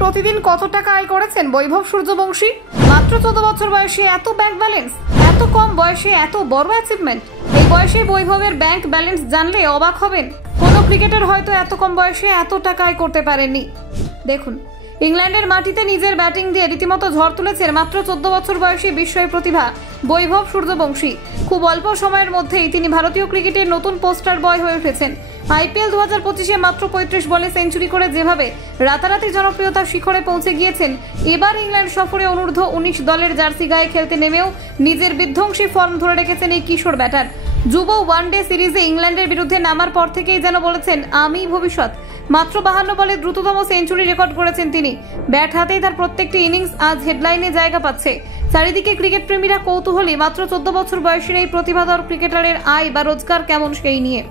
প্রতিদিন কত টাকা আয় করেছেন বৈভব সূর্যবংশী? মাত্র 14 বছর বয়সে এত ব্যাংক ব্যালেন্স, এত কম বয়সে এত বড় অ্যাচিভমেন্ট। এই বয়সে বৈভবের ব্যাংক ব্যালেন্স জানলে অবাক হবেন। কোনো ক্রিকেটার হয়তো এত কম বয়সে এত টাকা আয় করতে পারেননি। দেখুন, ইংল্যান্ডের মাটিতে নিজের ব্যাটিং দিয়ে রীতিমতো ঝড় তুলেছেন মাত্র 14 বছর বয়সী বিস্ময় প্রতিভা বৈভব সূর্যবংশী। খুব অল্প সময়ের মধ্যেই তিনি ভারতীয় ক্রিকেটের নতুন পোস্টার বয় হয়ে উঠেছেন। আইপিএল 2025-এ মাত্র 35 বলে সেঞ্চুরি করে যেভাবে রাতারাতি জনপ্রিয়তার শিখরে পৌঁছে গিয়েছেন, এবার ইংল্যান্ড সফরে অনূর্ধ্ব 19 দলের জার্সি গায়ে খেলতে নেমেও নিজের বিধ্বংসী ফর্ম ধরে রেখেছেন এই কিশোর ব্যাটার। যুব ওয়ানডে সিরিজে ইংল্যান্ডের বিরুদ্ধে নামার পর থেকেই যেন বলেছেন, আমি ভবিষ্যৎ। মাত্র 52 বলে দ্রুততম সেঞ্চুরি রেকর্ড করেছেন তিনি। ব্যাট হাতেই তার প্রত্যেকটি ইনিংস আজ হেডলাইনে জায়গা পাচ্ছে। চারিদিকে ক্রিকেট প্রেমীরা কৌতূহলী মাত্র 14 বছর বয়সের এই প্রতিভাধর ক্রিকেটারের আয় বা রোজগার কেমন সেই নিয়ে।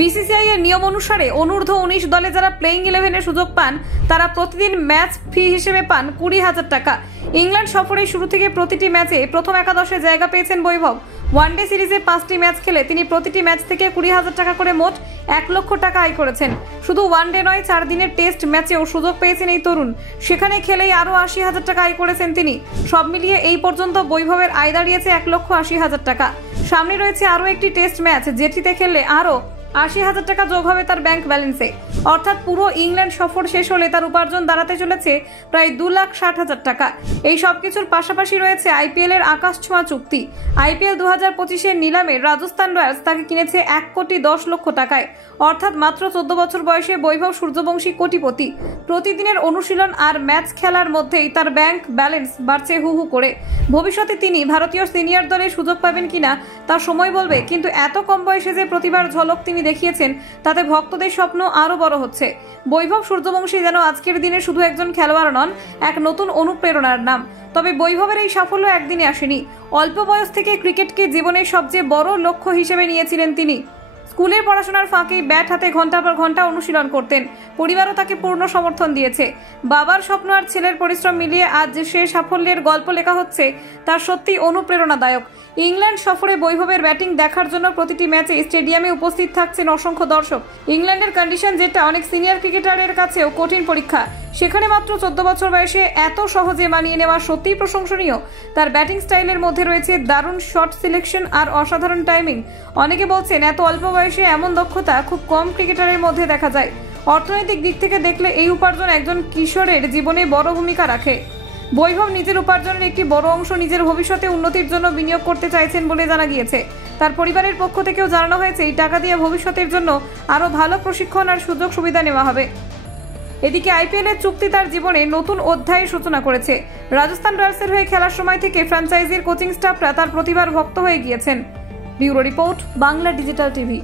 বিসিসিআই এর নিয়ম অনুসারে অনূর্ধ্ব 19 দলে যারা প্লেইং 11-এর সুযোগ পান তারা প্রতিদিন ম্যাচ ফি হিসেবে পান 20,000 টাকা। ইংল্যান্ড সফরের শুরু থেকে প্রতিটি ম্যাচে প্রথম একাদশে জায়গা পেয়েছেন বৈভব। ওয়ানডে সিরিজে 5টি ম্যাচ খেলে তিনি প্রতিটি ম্যাচ থেকে 20,000 টাকা করে মোট 1 লক্ষ টাকা আয় করেছেন। শুধু ওয়ানডে নয়, 4 দিনের টেস্ট ম্যাচেও সুযোগ পেয়েছেন এই তরুণ। সেখানে খেলেই আরও 80,000 টাকা আয় করেছেন তিনি। সব মিলিয়ে এই পর্যন্ত বৈভবের আয় দাঁড়িয়েছে 1,80,000 টাকা। সামনে রয়েছে আরও একটি টেস্ট ম্যাচ, যেটিতে খেললে আরও 80,000 টাকা যোগ হবে তার ব্যাংক ব্যালেন্সে। অর্থাৎ পুরো ইংল্যান্ড সফর শেষ হলে তার উপার্জন দাঁড়াতে চলেছে প্রায় 2,60,000 টাকা। এই সব কিছুর পাশাপাশি রয়েছে আইপিএল এর আকাশ ছোঁয়া চুক্তি। আইপিএল 2025-এর নিলামে রাজস্থান রয়্যালস তাকে কিনেছে 1,10,00,000 টাকায়। অর্থাৎ মাত্র 14 বছর বয়সে বৈভব সূর্যবংশী কোটিপতি। প্রতিদিনের অনুশীলন আর ম্যাচ খেলার মধ্যেই তার ব্যাংক ব্যালেন্স বাড়ছে হু হু করে। ভবিষ্যতে তিনি ভারতীয় সিনিয়র দলে সুযোগ পাবেন কিনা তা সময় বলবে, কিন্তু এত কম বয়সে যে প্রতিভার ঝলক তিনি দেখিয়েছেন তাতে ভক্তদের স্বপ্ন আরো বড় হচ্ছে। বৈভব সূর্যবংশী যেন আজকের দিনে শুধু একজন খেলোয়াড় নন, এক নতুন অনুপ্রেরণার নাম। তবে বৈভবের এই সাফল্য একদিনে আসেনি। অল্প বয়স থেকে ক্রিকেটকে জীবনের সবচেয়ে বড় লক্ষ্য হিসেবে নিয়েছিলেন তিনি। স্কুলের পড়াশোনার ফাঁকেই ব্যাট হাতে ঘন্টা পর ঘন্টা অনুশীলন করতেন। পরিবারও তাকে পূর্ণ সমর্থন দিয়েছে। বাবার স্বপ্ন আর ছেলের পরিশ্রম মিলিয়ে আজ যে সে সাফল্যের গল্প লেখা হচ্ছে তার সত্যি অনুপ্রেরণাদায়ক। ইংল্যান্ড সফরে বৈভবের ব্যাটিং দেখার জন্য প্রতিটি ম্যাচে স্টেডিয়ামে উপস্থিত থাকছেন অসংখ্য দর্শক। ইংল্যান্ডের কন্ডিশন যেটা অনেক সিনিয়র ক্রিকেটারের কাছেও কঠিন পরীক্ষা, সেখানে মাত্র 14 বছর বয়সে এত সহজে মানিয়ে নেওয়া সত্যিই প্রশংসনীয়। তার ব্যাটিং স্টাইলের মধ্যে রয়েছে দারুণ শট সিলেকশন আর অসাধারণ টাইমিং। অনেকে বলছেন এত অল্প বয়সে এমন দক্ষতা খুব কম ক্রিকেটারের মধ্যে দেখা যায়। অর্থনৈতিক দিক থেকে দেখলে এই উপার্জন একজন কিশোরের জীবনে বড় ভূমিকা রাখে। বৈভব নিজের উপার্জনের একটি বড় অংশ নিজের ভবিষ্যতে উন্নতির জন্য বিনিয়োগ করতে চাইছেন বলে জানা গিয়েছে। তার পরিবারের পক্ষ থেকেও জানানো হয়েছে এই টাকা দিয়ে ভবিষ্যতের জন্য আরও ভালো প্রশিক্ষণ আর সুযোগ সুবিধা নেওয়া হবে। এদিকে আইপিএল এর চুক্তি তার জীবনে নতুন অধ্যায়ের সূচনা করেছে। রাজস্থান রয়্যালসের হয়ে খেলার সময় থেকে ফ্র্যাঞ্চাইজির কোচিং স্টাফরা তার প্রতিভার ভক্ত হয়ে গিয়েছেন। Bureau report, Bangla digital TV.